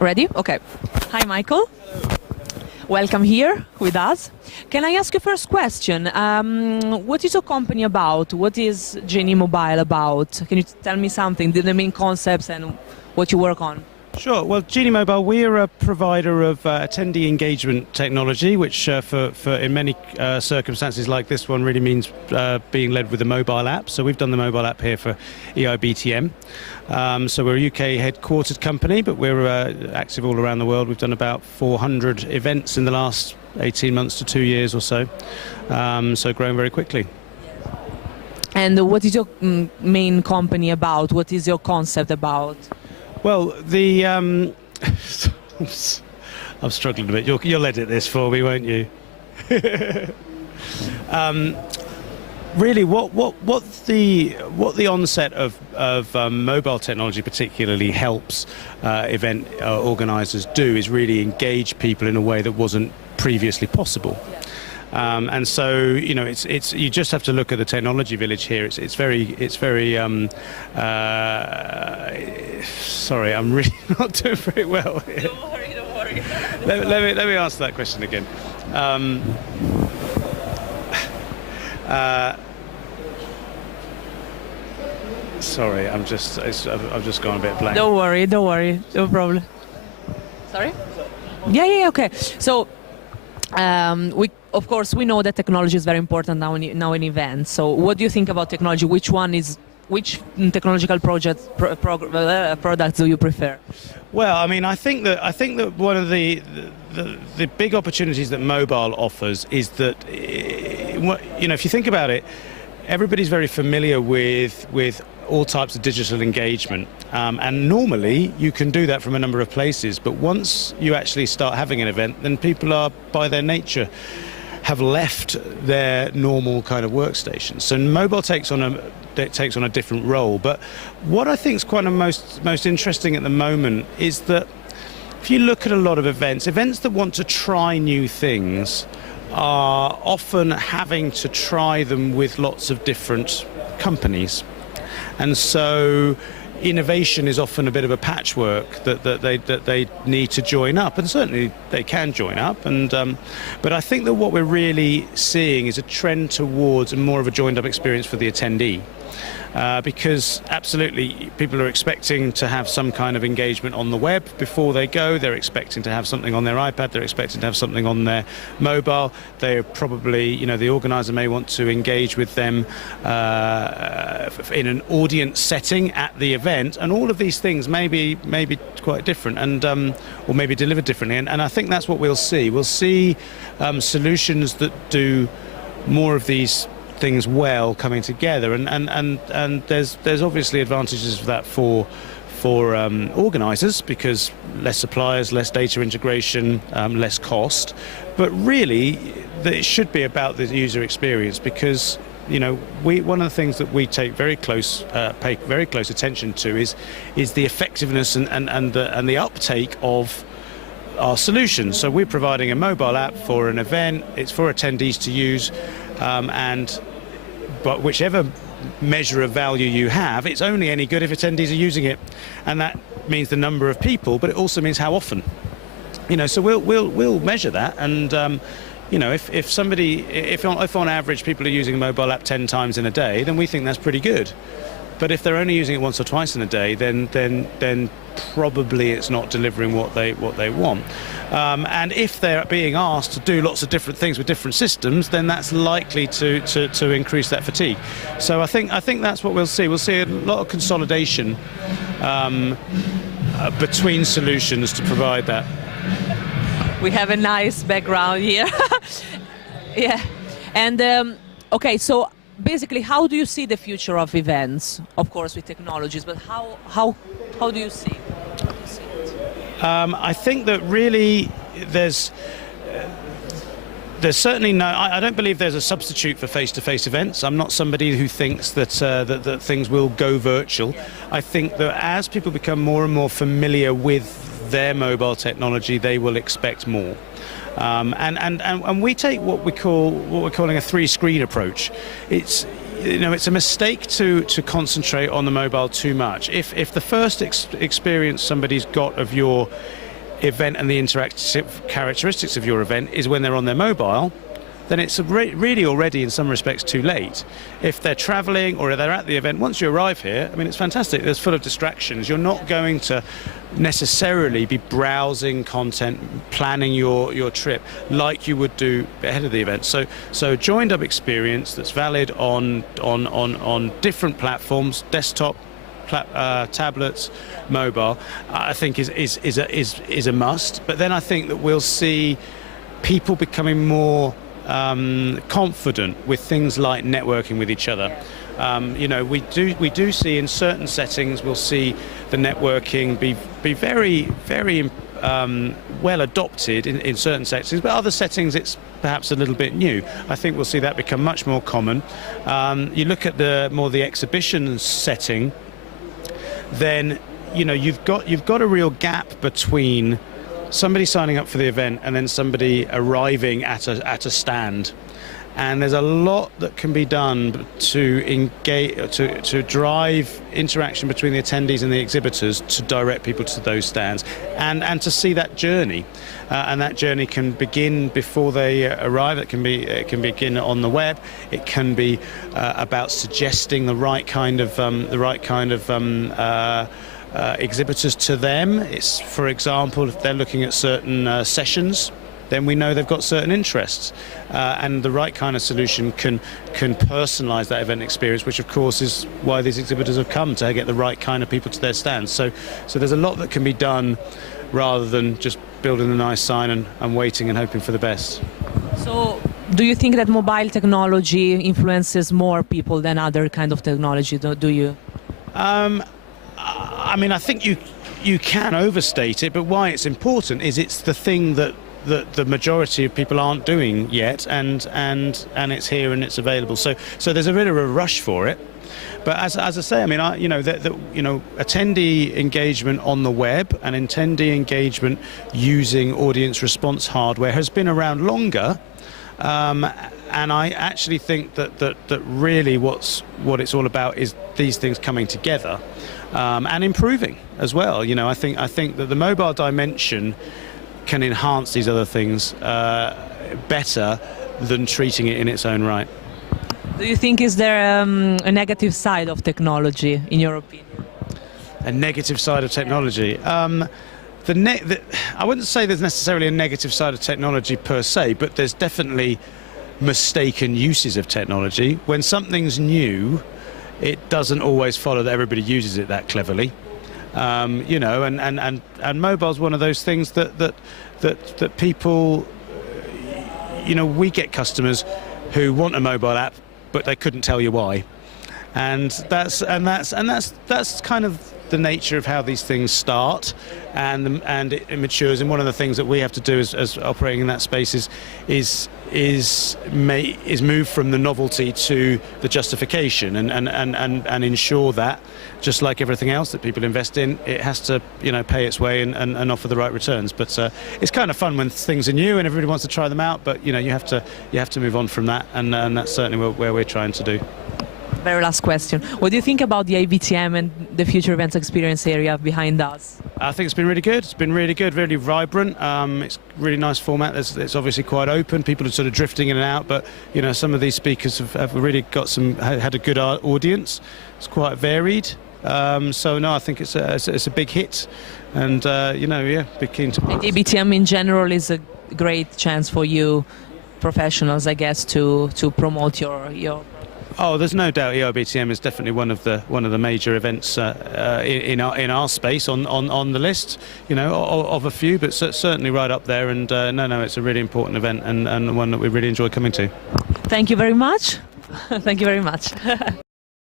Ready? Okay. Hi, Michael. Welcome here with us. Can I ask you first question? What is your company about? What is Genie Mobile about? Can you tell me something, the main concepts and what you work on? Sure. Well, Genie Mobile, we're a provider of attendee engagement technology, which for in many circumstances like this one really means being led with a mobile app. So we've done the mobile app here for EIBTM. So we're a UK headquartered company, but we're active all around the world. We've done about 400 events in the last 18 months to 2 years or so. So growing very quickly. And what is your main company about? What is your concept about? Well, I'm struggling a bit. You'll edit this for me, won't you? Really, what the onset of mobile technology particularly helps event organisers do is really engage people in a way that wasn't previously possible. And so, you know, it's you just have to look at the technology village here. It's very sorry, I'm really not doing very well here. Don't worry. Let me answer that question again. Sorry, I've just gone a bit blank. Don't worry, no problem. Sorry? Yeah, okay. So, of course, we know that technology is very important now in events. So, what do you think about technology? Which technological products do you prefer? Well, I mean, I think that one of the big opportunities that mobile offers is that, you know, if you think about it, everybody's very familiar with all types of digital engagement, and normally you can do that from a number of places. But once you actually start having an event, then people are, by their nature, have left their normal kind of workstation. So mobile takes on a different role. But what I think is quite most interesting at the moment is that if you look at a lot of events that want to try new things are often having to try them with lots of different companies. And so innovation is often a bit of a patchwork that they need to join up, and certainly they can join up. But I think that what we're really seeing is a trend towards more of a joined up experience for the attendee. Because absolutely people are expecting to have some kind of engagement on the web before they go. They're expecting to have something on their iPad. They're expecting to have something on their mobile. They're probably, you know, the organizer may want to engage with them in an audience setting at the event, and all of these things may be quite different, and or maybe delivered differently. And I think that's what we'll see. We'll see solutions that do more of these things well coming together, and there's obviously advantages of that for organisers, because less suppliers, less data integration, less cost. But really, it should be about the user experience, because, you know, one of the things that we take pay very close attention to is the effectiveness and the uptake of our solutions. So we're providing a mobile app for an event. It's for attendees to use, but whichever measure of value you have, it's only any good if attendees are using it, and that means the number of people, but it also means how often. You know, so we'll measure that, and you know, if on average people are using a mobile app 10 times in a day, then we think that's pretty good. But if they're only using it once or twice in a day, then probably it's not delivering what they want. And if they're being asked to do lots of different things with different systems, then that's likely to increase that fatigue. So I think that's what we'll see. We'll see a lot of consolidation between solutions to provide that. We have a nice background here. Yeah. And okay, so basically, how do you see the future of events? Of course, with technologies, but how do you see it? I think that really there's certainly no. I don't believe there's a substitute for face-to-face events. I'm not somebody who thinks that that things will go virtual. I think that as people become more and more familiar with their mobile technology, they will expect more. And we take what we're calling a three-screen approach. It's a mistake to concentrate on the mobile too much. If the first experience somebody's got of your event and the interactive characteristics of your event is when they're on their mobile, then it's really already in some respects too late. If they're traveling or they're at the event, once you arrive here, I mean, it's fantastic. There's full of distractions. You're not going to necessarily be browsing content, planning your trip like you would do ahead of the event. So a joined up experience that's valid on different platforms, desktop, tablets, mobile, I think is a must. But then I think that we'll see people becoming more confident with things like networking with each other. We do see in certain settings, we'll see the networking be very well adopted in certain settings, but other settings it's perhaps a little bit new. I think we'll see that become much more common. You look at the exhibition setting, then you've got a real gap between somebody signing up for the event and then somebody arriving at a stand, and there's a lot that can be done to engage, to drive interaction between the attendees and the exhibitors to direct people to those stands, and to see that journey, and that journey can begin before they arrive. It can begin on the web. It can be about suggesting the right kind of exhibitors to them. It's, for example, if they're looking at certain sessions, then we know they've got certain interests, and the right kind of solution can personalise that event experience, which of course is why these exhibitors have come, to get the right kind of people to their stands. So there's a lot that can be done rather than just building a nice sign and waiting and hoping for the best. So do you think that mobile technology influences more people than other kind of technology? Do you? I mean, I think you can overstate it, but why it's important is it's the thing that the majority of people aren't doing yet, and it's here and it's available. So there's a bit of a rush for it. But as I say, I mean, attendee engagement on the web and attendee engagement using audience response hardware has been around longer. And I actually think that really what it's all about is these things coming together and improving as well. I think that the mobile dimension can enhance these other things better than treating it in its own right. Do you think is there a negative side of technology, in your opinion? A negative side of technology? I wouldn't say there's necessarily a negative side of technology per se, but there's definitely mistaken uses of technology. When something's new, it doesn't always follow that everybody uses it that cleverly. And mobile's one of those things that people, we get customers who want a mobile app, but they couldn't tell you why, and that's kind of the nature of how these things start, and it matures. And one of the things that we have to do as operating in that space is move from the novelty to the justification, and ensure that, just like everything else that people invest in, it has to pay its way and offer the right returns. But it's kind of fun when things are new and everybody wants to try them out. But you have to move on from that, and that's certainly where we're trying to do. Very last question. What do you think about the ABTM and the Future Events Experience area behind us? I think it's been really good. It's been really good, really vibrant. It's a really nice format. It's obviously quite open. People are sort of drifting in and out, but some of these speakers have really had a good audience. It's quite varied. So no, I think it's a big hit, and be keen to. And ABTM in general is a great chance for you professionals, I guess, to promote your. Oh, there's no doubt EIBTM is definitely one of the major events in our space on the list, of a few, but certainly right up there. And no, it's a really important event, and one that we really enjoy coming to. Thank you very much. Thank you very much.